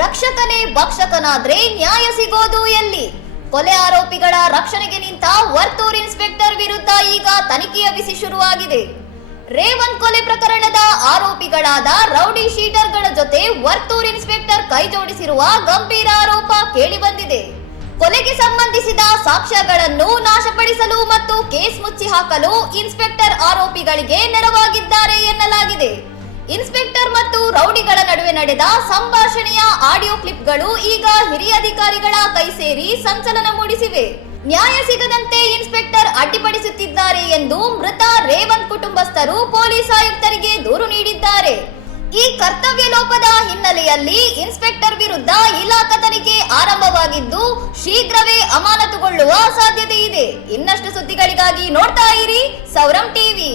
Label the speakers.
Speaker 1: ರಕ್ಷಕನೇ ಭಕ್ಷಕನಾದ್ರೆ ನ್ಯಾಯ ಸಿಗೋದು ಎಲ್ಲಿ? ಕೊಲೆ ಆರೋಪಿಗಳ ರಕ್ಷಣೆಗೆ ನಿಂತ ವರ್ತೂರ್ ಇನ್ಸ್ಪೆಕ್ಟರ್ ವಿರುದ್ಧ ಈಗ ತನಿಖೆಯ ಬಿಸಿ ಶುರುವಾಗಿದೆ. ರೇವನ್ ಕೊಲೆ ಪ್ರಕರಣದ ಆರೋಪಿಗಳಾದ ರೌಡಿ ಶೀಟರ್ಗಳ ಜೊತೆ ವರ್ತೂರ್ ಇನ್ಸ್ಪೆಕ್ಟರ್ ಕೈ ಜೋಡಿಸಿರುವ ಗಂಭೀರ ಆರೋಪ ಕೇಳಿಬಂದಿದೆ. ಕೊಲೆಗೆ ಸಂಬಂಧಿಸಿದ ಸಾಕ್ಷ್ಯಗಳನ್ನು ನಾಶಪಡಿಸಲು ಮತ್ತು ಕೇಸ್ ಮುಚ್ಚಿ ಹಾಕಲು ಇನ್ಸ್ಪೆಕ್ಟರ್ ಆರೋಪಿಗಳಿಗೆ ಇನ್ಸ್ಪೆಕ್ಟರ್ ಮತ್ತು ರೌಡಿಗಳ ನಡುವೆ ನಡೆದ ಸಂಭಾಷಣೆಯ ಆಡಿಯೋ ಕ್ಲಿಪ್ಗಳು ಈಗ ಹಿರಿಯ ಅಧಿಕಾರಿಗಳ ಕೈ ಸೇರಿ ಸಂಚಲನ ಮೂಡಿಸಿವೆ. ನ್ಯಾಯ ಸಿಗದಂತೆ ಇನ್ಸ್ಪೆಕ್ಟರ್ ಅಡ್ಡಿಪಡಿಸುತ್ತಿದ್ದಾರೆ ಎಂದು ಮೃತ ರೇವಂತ್ ಕುಟುಂಬಸ್ಥರು ಪೊಲೀಸ್ ಆಯುಕ್ತರಿಗೆ ದೂರು ನೀಡಿದ್ದಾರೆ. ಈ ಕರ್ತವ್ಯ ಲೋಪದ ಹಿನ್ನೆಲೆಯಲ್ಲಿ ಇನ್ಸ್ಪೆಕ್ಟರ್ ವಿರುದ್ಧ ಇಲಾಖಾ ತನಿಖೆ ಆರಂಭವಾಗಿದ್ದು, ಶೀಘ್ರವೇ ಅಮಾನತುಗೊಳ್ಳುವ ಸಾಧ್ಯತೆ ಇದೆ ಇನ್ನಷ್ಟು ಸುದ್ದಿಗಳಿಗಾಗಿ ನೋಡ್ತಾ ಇರಿ ಸೌರಂ ಟಿವಿ.